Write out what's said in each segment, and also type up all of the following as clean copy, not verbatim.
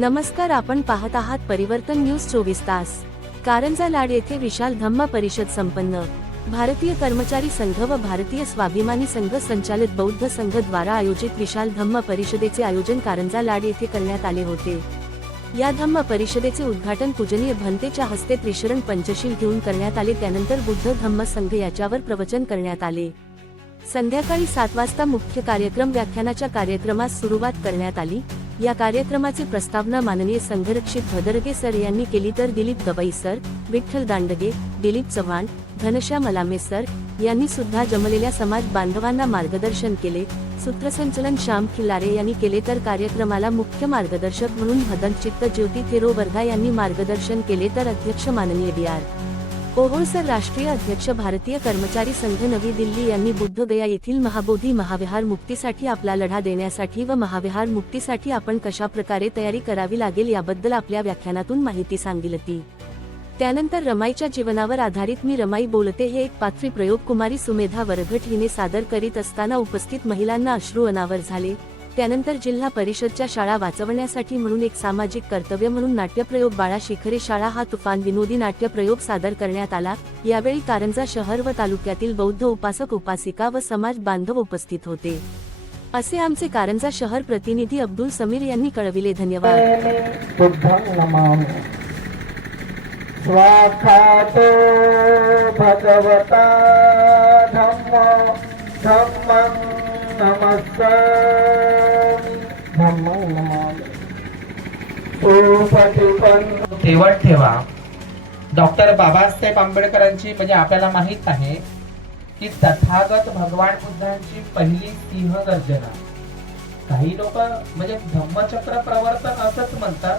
नमस्कार, आपण पाहत आहात परिवर्तन न्यूज 24 तास। कारंजा लाड येथे विशाल धम्म परिषद संपन्न। भारतीय कर्मचारी संघ व भारतीय स्वाभिमानी संघ संचालित बौद्ध संघ द्वारा आयोजित विशाल धम्म परिषदेचे आयोजन कारंजा लाड येथे करण्यात आले होते। या धम्म परिषदेचे उद्घाटन पूजनीय भंतेच्या हस्ते त्रिशरण पंचशील घेऊन करण्यात आले। त्यानंतर बुद्ध धम्म संघ याच्यावर प्रवचन करण्यात आले। संध्याकाळी 7 वाजता मुख्य कार्यक्रम व्याख्यानाच्या कार्यक्रमास सुरुवात करण्यात आली। या कार्यक्रमाची प्रस्तावना माननीय संघरक्षित भदरगे सर यांनी केली, तर दिलीप गवई सर, विठ्ठल दांडगे, दिलीप चव्हाण, घनश्याम अलामे सर यांनी सुद्धा जमलेल्या समाज बांधवांना मार्गदर्शन केले। सूत्रसंचलन श्याम खिल्लारे यांनी केले, तर कार्यक्रमाला मुख्य मार्गदर्शक म्हणून भदंतचित्त ज्योती थेरो वर्धा यांनी मार्गदर्शन केले, तर अध्यक्ष माननीय DR ओहोळसर, राष्ट्रीय अध्यक्ष भारतीय कर्मचारी संघ नवी दिल्ली यांनी बुद्धगया येथील महाबोधी महाविहार मुक्तीसाठी आपला लढा देण्यासाठी व महाविहार मुक्तीसाठी आपण कशा प्रकारे तयारी करावी लागेल याबद्दल आपल्या व्याख्यानातून माहिती सांगितली। त्यानंतर रमाईच्या जीवनावर आधारित मी रमाई बोलते हे एक पाथरी प्रयोग कुमारी सुमेधा वरघट हिने सादर करीत असताना उपस्थित महिलांना अश्रू अनावर झाले। त्यानंतर जिल्हा परिषदच्या शाळा वाचवण्यासाठी म्हणून एक सामाजिक कर्तव्य म्हणून नाट्यप्रयोग बाळा शिखरे शाळा हा तुफान विनोदी नाट्यप्रयोग सादर करण्यात आला। यावेळी कारंजा शहर व तालुक्यातील बौद्ध उपासक उपासिका व समाज बांधव उपस्थित होते, असे आमचे कारंजा शहर प्रतिनिधी अब्दुल समीर यांनी कळविले। धन्यवाद। भगवता केवळ ठेवा। डॉक्टर बाबासाहेब आंबेडकरांची म्हणजे आपल्याला माहित आहे की तथागत भगवान बुद्धांची पहिली सिंह गर्जना। काही लोक म्हणजे धम्मचक्र प्रवर्तन असंच म्हणतात,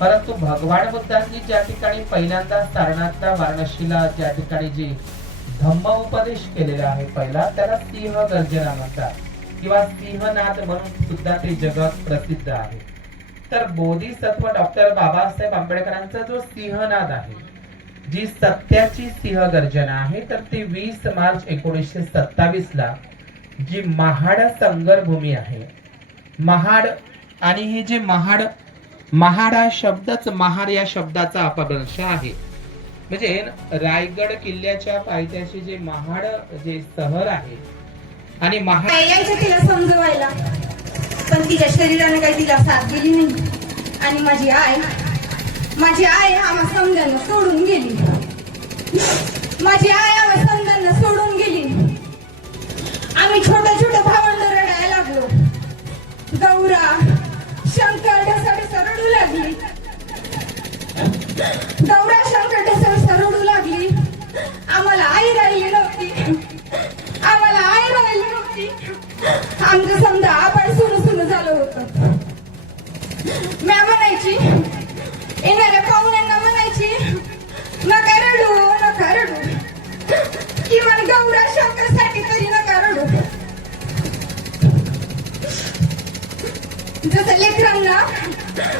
परंतु भगवान बुद्धांनी ज्या ठिकाणी पहिल्यांदा सारनाथला वाराणसीला ज्या ठिकाणी जे धम्म उपदेश केलेला आहे पहिला, त्याला सिंह गर्जना म्हणतात किंवा सिंहनाद म्हणून सुद्धा ते जगात प्रसिद्ध आहे। तर बोधिसत्व डॉक्टर बाबासाहेब आंबेडकरांचा जो सिंहनाद आहे, जी सत्याची सिंह गर्जना आहे, तर ती 20 मार्च 1927 ला जी महाड संगरभूमी आहे, महाड, आणि हे जे महाड हा शब्दच महाड या शब्दाचा अपभ्रंश आहे। म्हणजे रायगड किल्ल्याच्या पायथ्याशी जे महाड जे शहर आहे आणि महाड तिला समजवायला, पण तिच्या शरीराने काही तिला साथ दिली नाही। आणि माझी आई आम्हा समजांना सोडून गेली। माझी आई आम्हा समजांना सोडून गेली। आम्ही छोट्या भावंड रडायला लागलो। गौरा, शंकर ढसाढसा रडू लागली। गौरा, शंकर ढसाढसा रडू लागली। आम्हाला आई राहिली नव्हती। आमचं समजा आपण सुरू झालं होतं। मी म्हणायची, येणाऱ्या पाहुण्यांना म्हणायची, नका रडू, किमान गौरा शंकरसाठी तरी नका रडू। जसं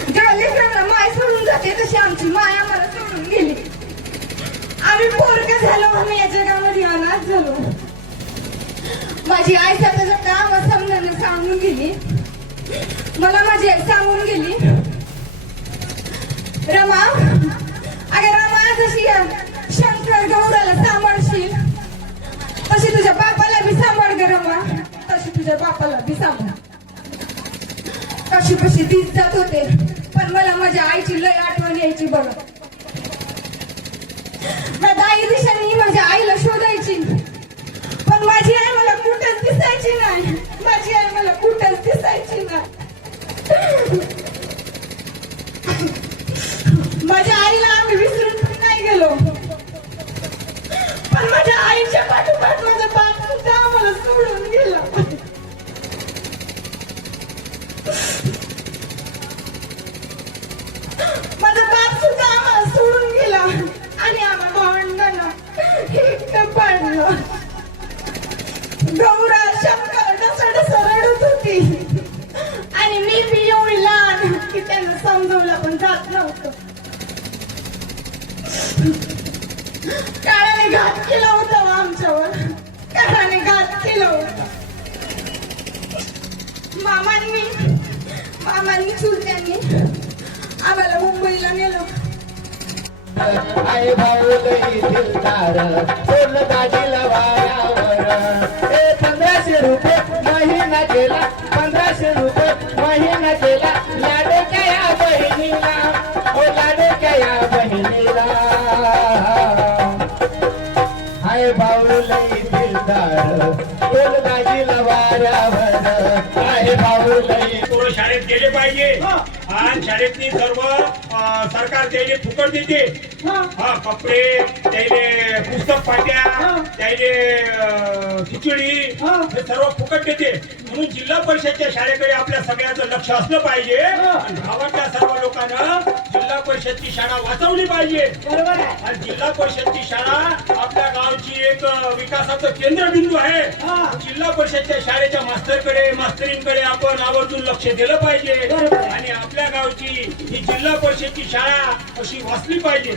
जेव्हा लेकरांना माय सोडून जाते, तशी आमची माय आम्हाला सोडून गेली। आम्ही पोरकं झालो, आम्ही या जगामध्ये अनाथ झालो। माझी आई स्वतः आम्हाला समजायला सांगून गेली। मला माझी आई सांगून गेली, रमा, जशी शंकर गौराला सांभाळशील, तशी तुझ्या बापाला बी सांभाळ ग रमा, तशी तुझ्या बापाला बी सांभाळ। कशी दिस जात होते, पण मला माझ्या आईची लय आठवण यायची बघ। मी 10 दिवसांनी माझ्या आईला शोधायची, पण माझी आई मला कुठंच दिसायची नाही। माझ्या आईला आम्ही विसरून पण नाही गेलो, पण माझ्या आईच्या पाठोपाठ माझा बाप सुद्धा आम्हाला सोडून गेला। माझा बाप सुद्धा आम्हाला सोडून गेला आणि आम्हा भावंडांना एकटं पाडलं। गौरा, शंकर ढसाढसा रडत होती आणि मी बी एवढी लहान की त्यांना समजवलं पण जात नव्हतं। काळाने घात केला होता आमच्यावर, काळाने घात केला होता। मामांनी मामांनी चुलत्यांनी आम्हाला मुंबईला नेलं. आई भाऊ लई दिलदार सोडलं दाजीला वाऱ्यावर. 1500 रुपये महिना गेला, 1500 रुपये महिना गेला. लाडक्या या बहिणीला, ओ लाडक्या या बहिणीला. आई भाऊ लई दिलदार सोडलं दाजीला वाऱ्यावर. आई भाऊ लई पोरं शाळेत गेले पाहिजे आणि शाळेतली सर्व सरकार त्याले फुकट देते. हा कपडे त्याले पुस्तक पाट्या त्याले खिचडी हे सर्व फुकट देते. म्हणून जिल्हा परिषदच्या शाळेकडे आपल्या सगळ्यांचं लक्ष असलं पाहिजे. आणि गावातल्या सर्व लोकांना जिल्हा परिषदची शाळा वाचवली पाहिजे. आणि जिल्हा परिषदची शाळा आपल्या गावची एक विकासाचं केंद्रबिंदू आहे. जिल्हा परिषदच्या शाळेच्या मास्तरींकडे आपण आवर्जून लक्ष दिलं पाहिजे. आणि आपल्या गावची ही जिल्हा परिषदची शाळा अशी वाचली पाहिजे.